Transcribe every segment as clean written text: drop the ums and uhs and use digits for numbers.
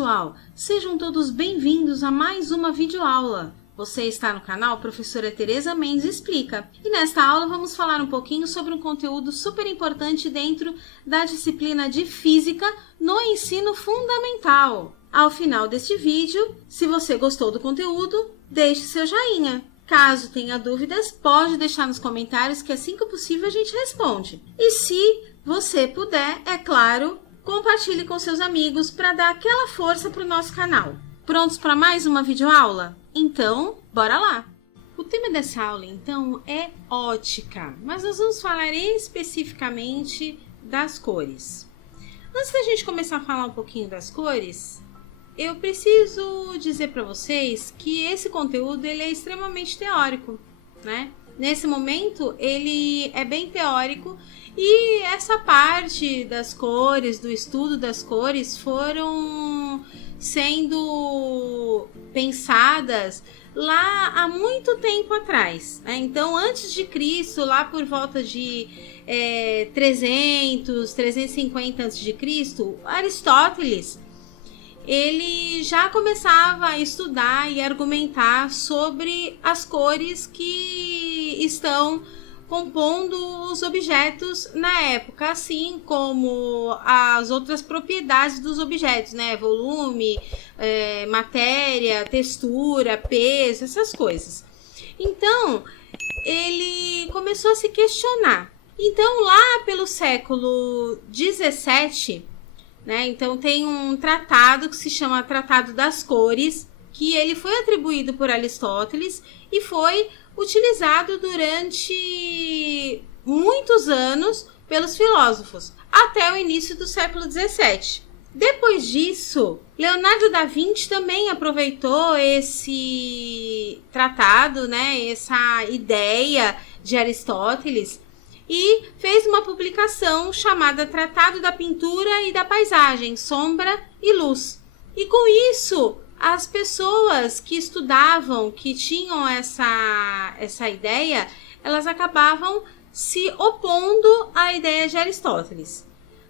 pessoal, sejam todos bem-vindos a mais uma videoaula. Você está no canal Professora Tereza Mendes Explica e nesta aula vamos falar um pouquinho sobre um conteúdo super importante dentro da disciplina de Física no ensino fundamental. Ao final deste vídeo, se você gostou do conteúdo, deixe seu joinha. Caso tenha dúvidas, pode deixar nos comentários que assim que possível a gente responde. E se você puder, é claro, compartilhe com seus amigos para dar aquela força para o nosso canal. Prontos para mais uma videoaula? Então, bora lá! O tema dessa aula, então, é ótica, mas nós vamos falar especificamente das cores. Antes da gente começar a falar um pouquinho das cores, eu preciso dizer para vocês que esse conteúdo ele é extremamente teórico, né? Nesse momento, ele é bem teórico e essa parte das cores, do estudo das cores, foram sendo pensadas lá há muito tempo atrás, né? Então, antes de Cristo, lá por volta de 350 a.C., Aristóteles, ele já começava a estudar e argumentar sobre as cores que estão compondo os objetos na época, assim como as outras propriedades dos objetos, né? Volume, matéria, textura, peso, essas coisas. Então, ele começou a se questionar. Então, lá pelo século 17, né? Então, tem um tratado que se chama Tratado das Cores, que ele foi atribuído por Aristóteles e foi utilizado durante muitos anos pelos filósofos, até o início do século XVII. Depois disso, Leonardo da Vinci também aproveitou esse tratado, né, essa ideia de Aristóteles, e fez uma publicação chamada Tratado da Pintura e da Paisagem, Sombra e Luz. E com isso, as pessoas que estudavam, que tinham essa ideia, elas acabavam se opondo à ideia de Aristóteles.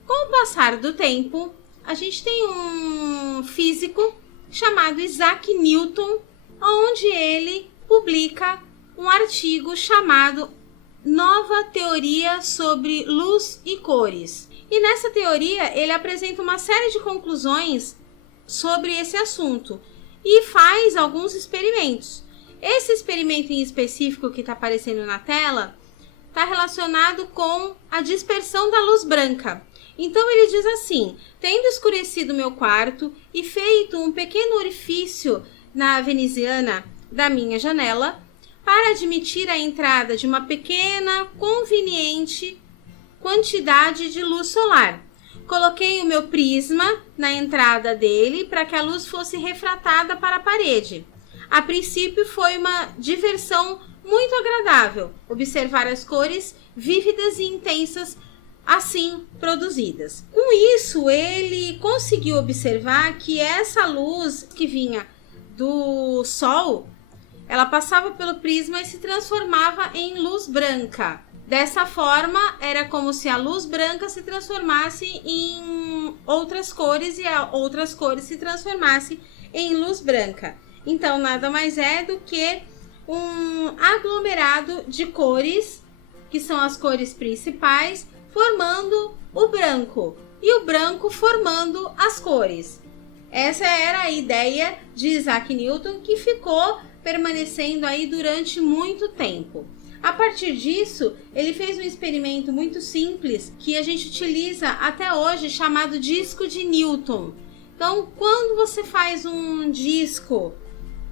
Com o passar do tempo, a gente tem um físico chamado Isaac Newton, onde ele publica um artigo chamado Nova Teoria sobre Luz e Cores. E nessa teoria ele apresenta uma série de conclusões sobre esse assunto e faz alguns experimentos. Esse experimento em específico que está aparecendo na tela está relacionado com a dispersão da luz branca. Então ele diz assim: tendo escurecido meu quarto e feito um pequeno orifício na veneziana da minha janela, para admitir a entrada de uma pequena, conveniente quantidade de luz solar. Coloquei o meu prisma na entrada dele para que a luz fosse refratada para a parede. A princípio foi uma diversão muito agradável observar as cores vívidas e intensas assim produzidas. Com isso, ele conseguiu observar que essa luz que vinha do sol, ela passava pelo prisma e se transformava em luz branca. Dessa forma, era como se a luz branca se transformasse em outras cores e outras cores se transformassem em luz branca. Então, nada mais é do que um aglomerado de cores, que são as cores principais, formando o branco, e o branco formando as cores. Essa era a ideia de Isaac Newton, que ficou permanecendo aí durante muito tempo. A partir disso, ele fez um experimento muito simples que a gente utiliza até hoje, chamado disco de Newton. Então, quando você faz um disco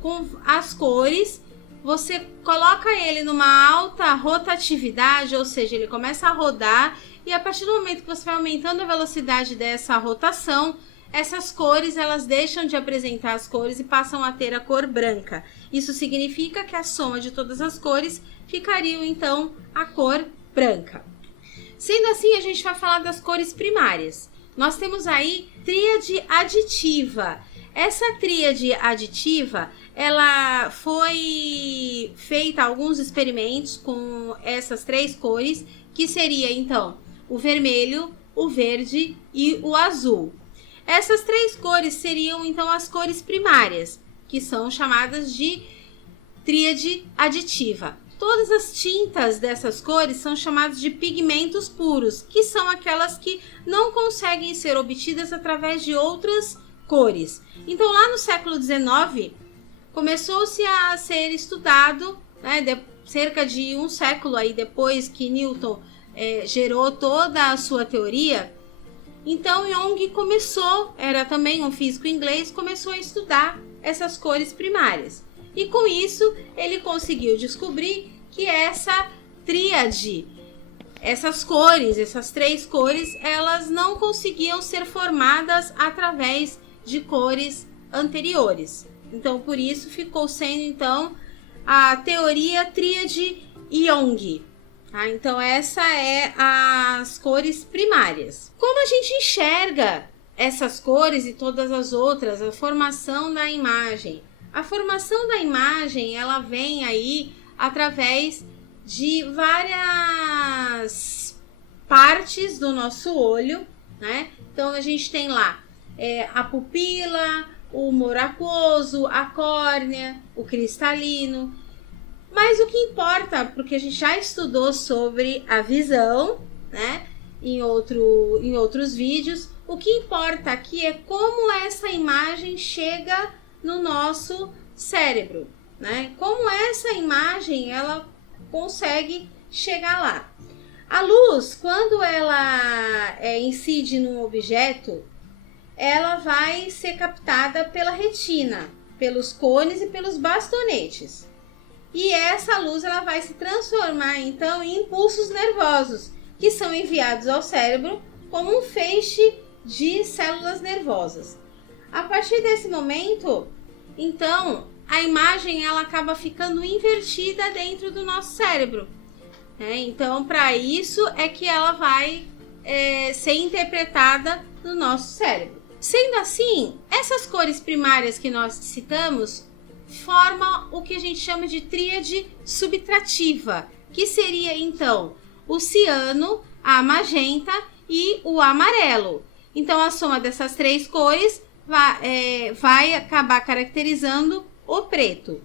com as cores, você coloca ele numa alta rotatividade, ou seja, ele começa a rodar, e a partir do momento que você vai aumentando a velocidade dessa rotação, essas cores elas deixam de apresentar as cores e passam a ter a cor branca. Isso significa que a soma de todas as cores ficaria então a cor branca. Sendo assim, a gente vai falar das cores primárias. Nós temos aí tríade aditiva. Essa tríade aditiva, ela foi feita alguns experimentos com essas três cores, que seria então o vermelho, o verde e o azul. Essas 3 cores seriam então as cores primárias, que são chamadas de tríade aditiva. Todas as tintas dessas cores são chamadas de pigmentos puros, que são aquelas que não conseguem ser obtidas através de outras cores. Então, lá no século XIX, começou-se a ser estudado, né, cerca de um século aí depois que Newton gerou toda a sua teoria. Então, Young começou, era também um físico inglês, começou a estudar essas cores primárias. E com isso, ele conseguiu descobrir que essa tríade, essas cores, essas 3 cores, elas não conseguiam ser formadas através de cores anteriores. Então, por isso, ficou sendo, então, a teoria tríade Young. Tá? Então, essa é as cores primárias. Como a gente enxerga essas cores e todas as outras, a formação da imagem? A formação da imagem, ela vem aí através de várias partes do nosso olho, né? Então, a gente tem lá a pupila, o humor aquoso, a córnea, o cristalino. Mas o que importa, porque a gente já estudou sobre a visão, né? Em outros vídeos, o que importa aqui é como essa imagem chega no nosso cérebro, né? Como essa imagem ela consegue chegar lá. A luz, quando ela incide num objeto, ela vai ser captada pela retina, pelos cones e pelos bastonetes. E essa luz ela vai se transformar então em impulsos nervosos, que são enviados ao cérebro como um feixe de células nervosas. A partir desse momento, então, a imagem ela acaba ficando invertida dentro do nosso cérebro. Então, para isso é que ela vai ser interpretada no nosso cérebro. Sendo assim, essas cores primárias que nós citamos formam o que a gente chama de tríade subtrativa, que seria então o ciano, a magenta e o amarelo. Então, a soma dessas 3 cores vai acabar caracterizando o preto.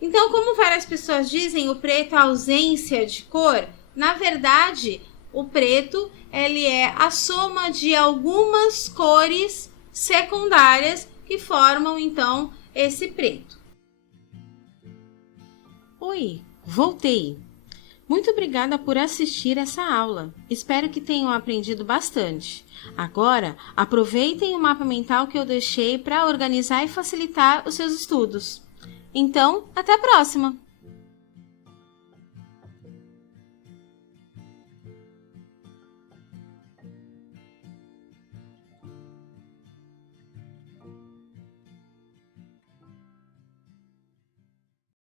Então, como várias pessoas dizem, o preto é a ausência de cor. Na verdade, o preto ele é a soma de algumas cores secundárias que formam, então, esse preto. Oi, voltei! Muito obrigada por assistir essa aula. Espero que tenham aprendido bastante. Agora, aproveitem o mapa mental que eu deixei para organizar e facilitar os seus estudos. Então, até a próxima!